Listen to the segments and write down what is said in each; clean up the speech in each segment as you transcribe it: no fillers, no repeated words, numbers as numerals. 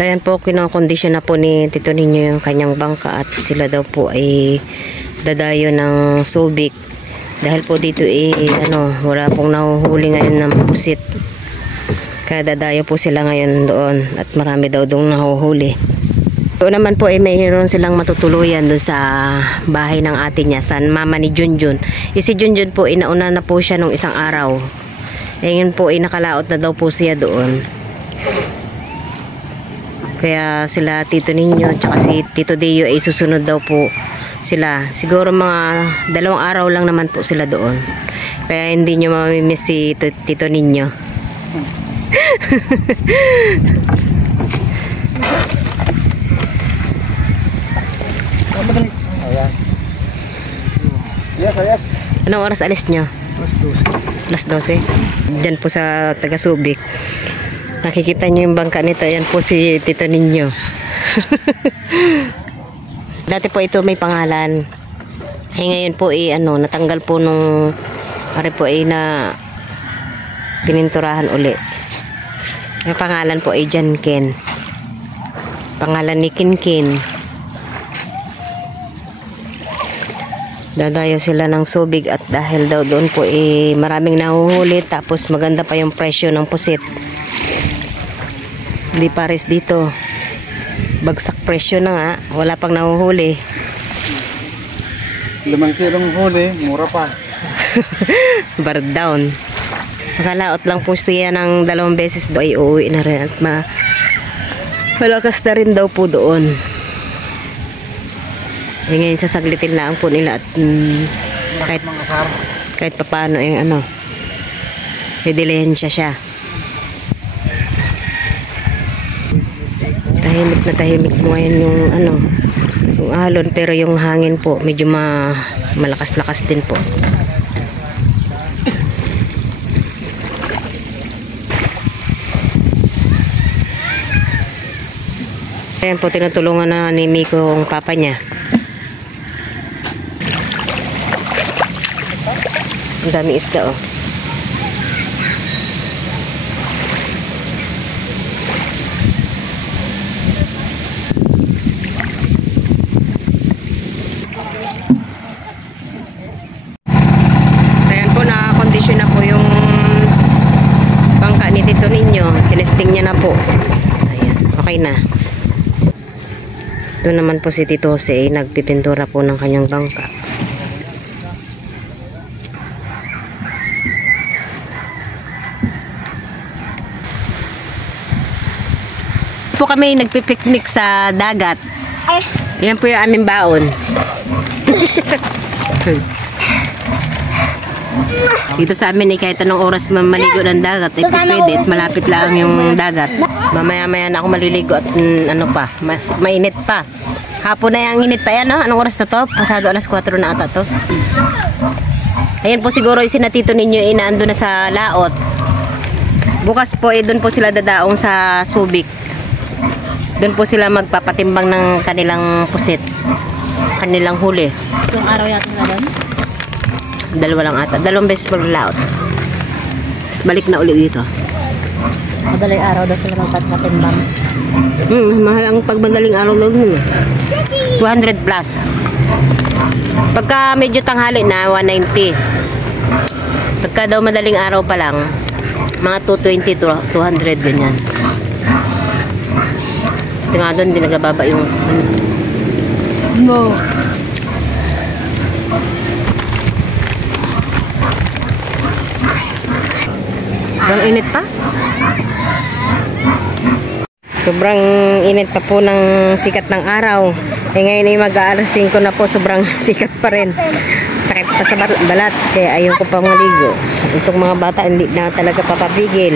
Ayan po, kinokondisyon na po ni Tito Ninyo yung kanyang bangka at sila daw po ay dadayo ng Subic. Dahil po dito wala pong nahuhuli ngayon ng pusit. Kaya dadayo po sila ngayon doon at marami daw doon nahuhuli. Doon naman po ay mayroon silang matutuluyan doon sa bahay ng ate niya, sa mama ni Junjun. Si Junjun po, inauna na po siya nung isang araw. Ngayon po ay nakalaot na daw po siya doon. Kaya sila Tito Ninyo tsaka si Tito Dio ay susunod daw po sila. Siguro mga 2 araw lang naman po sila doon. Kaya hindi nyo mamimiss si Tito Ninyo. Yes. Anong oras alis nyo? Alas 12. Diyan po sa taga Subic. Nakikita nyo yung bangka nito. Yan po si Tito Ninyo. Dati po ito may pangalan. Ngayon po natanggal po nung po na pininturahan uli. Yung pangalan po ay Janken. Pangalan ni Kinkin. Dadayo sila ng Subic at dahil daw doon po maraming nahuhuli tapos maganda pa yung presyo ng pusit. Hindi pares dito. Bagsak presyo na nga. Wala pang nahuhuli. 5 kilong huli, mura pa. Bar down. Nakalaot lang po siya ng 2 beses do ay uuwi na rin at malakas na rin daw po doon. Ngayon sasaglitin lang po nila at kahit papaano may dilihensya siya. Tahimik na tahimik mo ngayon yung alon, pero yung hangin po medyo malakas-lakas din po. Ayan po, tinutulungan na ni Miko ang papa niya. Ang dami isda oh. Na po yung bangka ni Tito Ninyo. Tinesting niya na po. Ayan, okay na. Ito naman po si Tito Jose nagpipintura po ng kanyang bangka. Po kami nagpipiknik sa dagat. Yan po yung aming baon. Dito sa amin kahit anong oras maligo ng dagat ay pwede at malapit lang yung dagat. Mamaya-maya na ako maliligo at mas mainit pa. Hapon na yung init pa yan, no? Anong oras na to? Pasado alas 4 na ata to. Ayan po siguro sina Tito Ninyo inaando na sa laot. Bukas po doon po sila dadaong sa Subic. Doon po sila magpapatimbang ng kanilang pusit. Kanilang huli. Yung araw yata na doon? 2 lang ata. 2 beses pag-laot. Tapos balik na ulit dito. Madaling araw daw sila magpapatimbang. Mahal ang pagbandaling araw daw nun. 200 plus. Pagka medyo tanghali na, 190. Pagka daw madaling araw pa lang, mga 220 to 200 ganyan. Ito nga doon, hindi nagababa yung No. sobrang init pa. Sobrang init pa po ng sikat ng araw. Ngayon ay mag-aalas 5 na po, sobrang sikat pa rin. Sakit pa sa balat, kaya ayaw ko pa maligo. Itong mga bata hindi na talaga papapigil.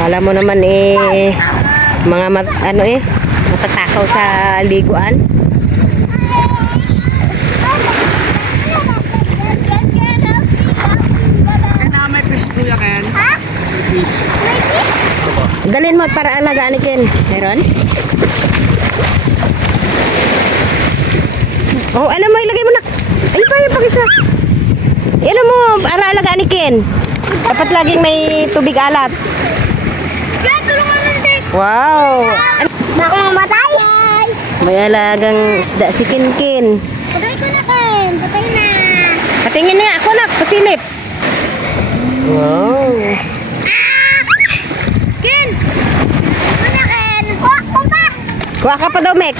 Alam mo naman mga matatakaw sa liguan. Dalhin mo para alagaan ni Ken. Meron? Oh, ano mo, ilagay mo na. Ay pa, yung pag-isa. Ano mo, para alagaan ni Ken. Dapat laging may tubig alat. Kaya tulungan ng Ken. Wow! Baka mamatay! May alagang isda si Kinkin. Patay ko na, Ken. Patay na. Patingin niya ako na, pasilip. Wow! Ken! Ano na, Ken? Kuha ko pa! Kuha ka pa daw, Mek.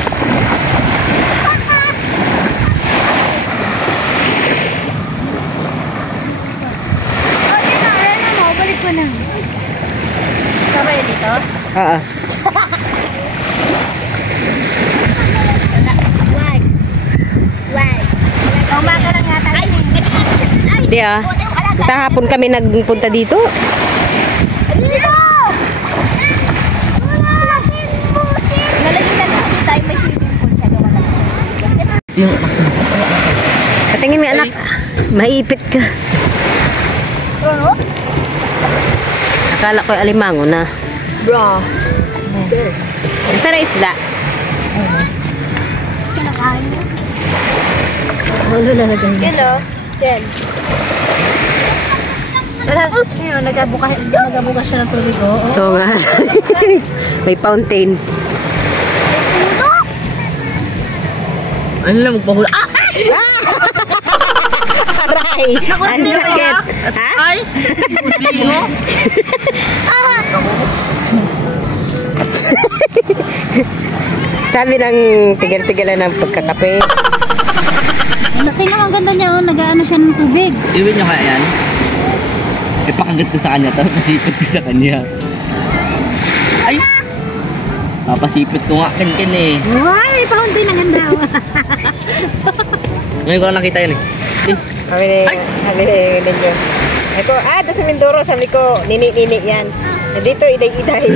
Balik ko na. Sabay dito? Oo. Wag. Wag. Umaga lang yata. Ay! Di ah. Kahapon kami nagpunta dito. Dito! Nalagyan lang dito tayo may swimming pool siya gawa lang. Patingin nga anak. Maipit ka. Oo? Akala ko alimango na. Bro. Saan na isda? Kinakain niya. Wala lalagay niya. Hello? Ken. Ngayon, nagabukas siya ng tubig, oh. Ito nga. May fountain. Ano lang magpahula? Aray! Ang sakit. Ha? Ay! Bingo! Sabi ng tigil-tigilan ng pagkakape. Tingnan ang ganda niya, oh. Nag-ano siya ng tubig. Iwin niyo kaya yan? Ipakagat ko sa kanya, tapos pasipit ko sa kanya. Ay! Papasipit ko nga, kin eh. Wow, may fountain na ganda. Ngayon ko lang nakita yun eh. Sabi ni ninyo. Ako, doon sa Mindoro, sabi ko, nini-nini yan. Dito, iday-iday.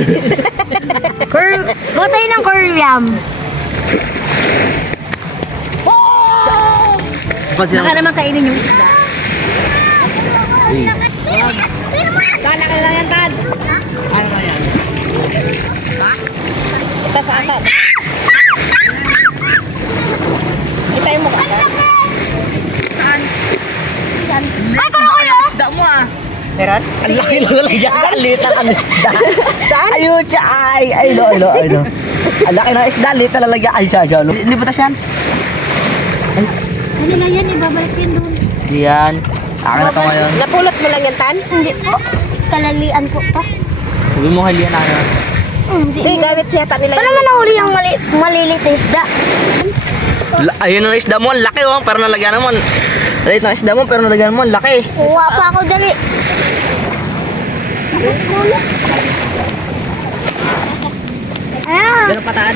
Gotay ng Koream. Baka naman kainin yung isda. Sana ka lang yan, Tad. Ano na yan? Ita saan, Tad? Itay mo ka, Tad. Ay, kayo! Isda mo ah! Meron? Ang laki lang lalagyan ka, lita ang isda. Saan? Ayun siya, ay no. Ang laki ng isda, lita lalagyan. Ay siya. Libutas yan? Ano lang yan, ibabalik yun doon. Diyan. Akin na to ngayon. Napulot mo lang yan, Tan? Hindi po. Kalalian po to. Sabi mo kay Lian na. Hindi. Hindi, gamit yata nila Paano mo nahuli yung malilit na isda? Ayun ang isda mo, ang laki oh. Pero nalagyan naman. Liit ng isda mo, pero nalagyan mo, ang laki. Kuha pa ako dali. Ah! Ganun pataan.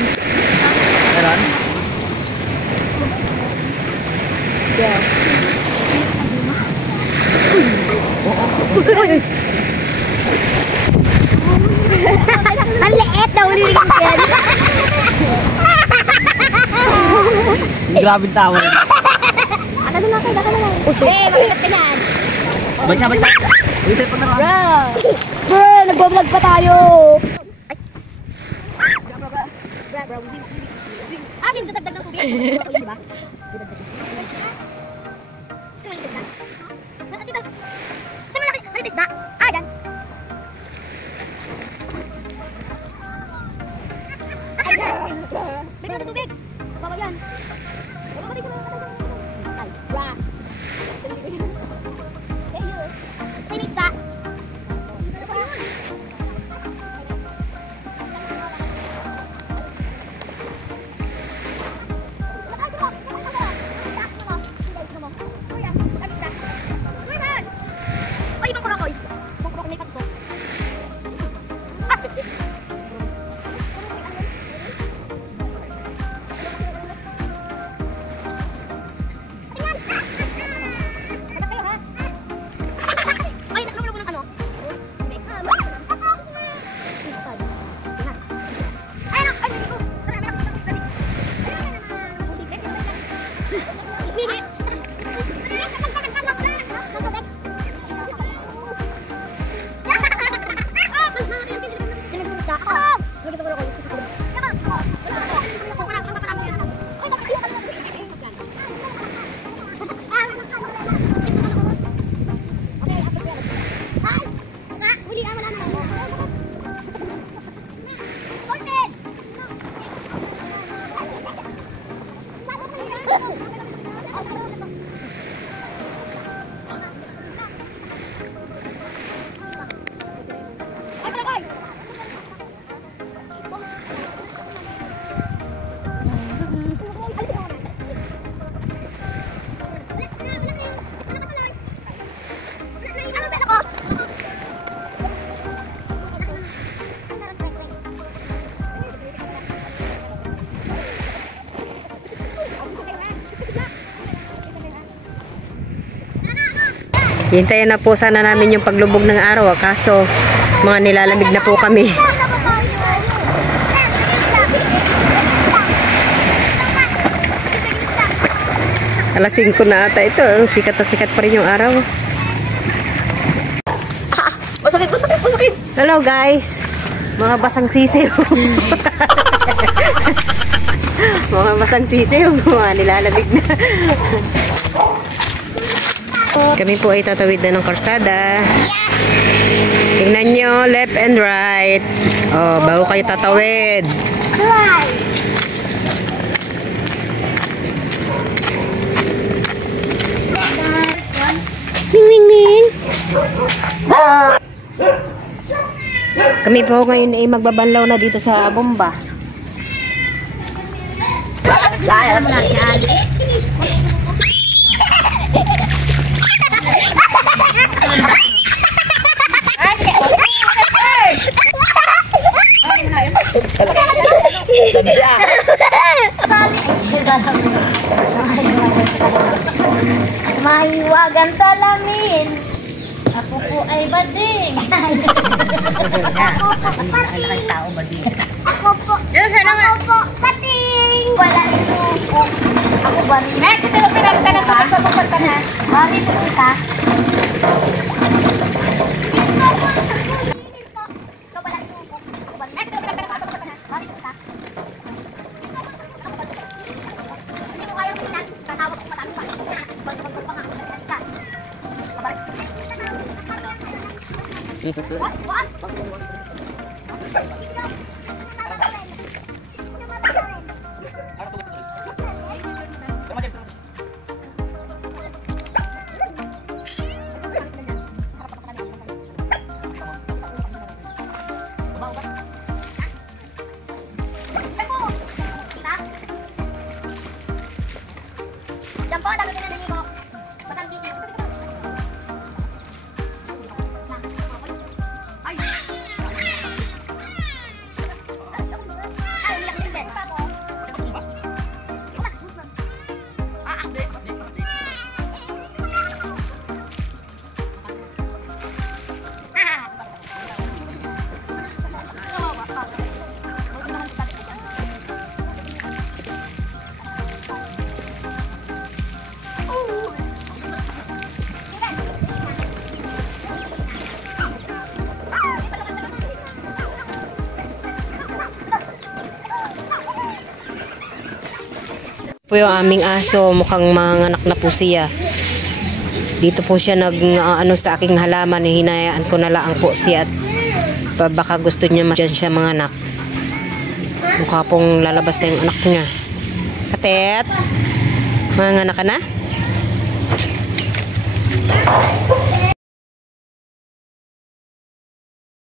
Meron? Ang liit na uli rin yan. Grabe tawa. Ano na kayo, baka na lang. Makikat ka yan. Ba't na? Wait, pa na. Bro, nagbablog pa tayo. Ah, yung dadagdag ng tubig. Di ba? Saan malaki? Malaki isda? Ah, dyan. Ay, dyan. Bigyan natin tubig. Bawa yan. Bawa ka dito. Ay, bra. Ay, isda. Hintayin na po sana namin yung paglubog ng araw. Kaso, mga nilalamig na po kami. Alas 5 na ata ito. Sikat na sikat pa rin yung araw. Masakit, masakit, masakit. Hello guys. Mga basang sisiw. Mga basang sisiw. Mga nilalamig na. Kami po ay tatawid na ng karsada. Tingnan nyo, left and right. Oh, bago kayo tatawid. Ning ning ning. Kami po ngayon ay magbabanlaw na dito sa bomba. Mahiwagan salamin. Ako po ay bading. Ako po pating. Ako po pating. Wala ito po. Ako ba rin? Ay, kita na pinagta na tututupad ka na. Bari po ka. Po yung aming aso, mukhang manganak na po siya. Dito po siya ano sa aking halaman, hinayaan ko na lang po siya at baka gusto niya dyan siya manganak. Mukha pong lalabas na yung anak niya. Katet, manganak ka na?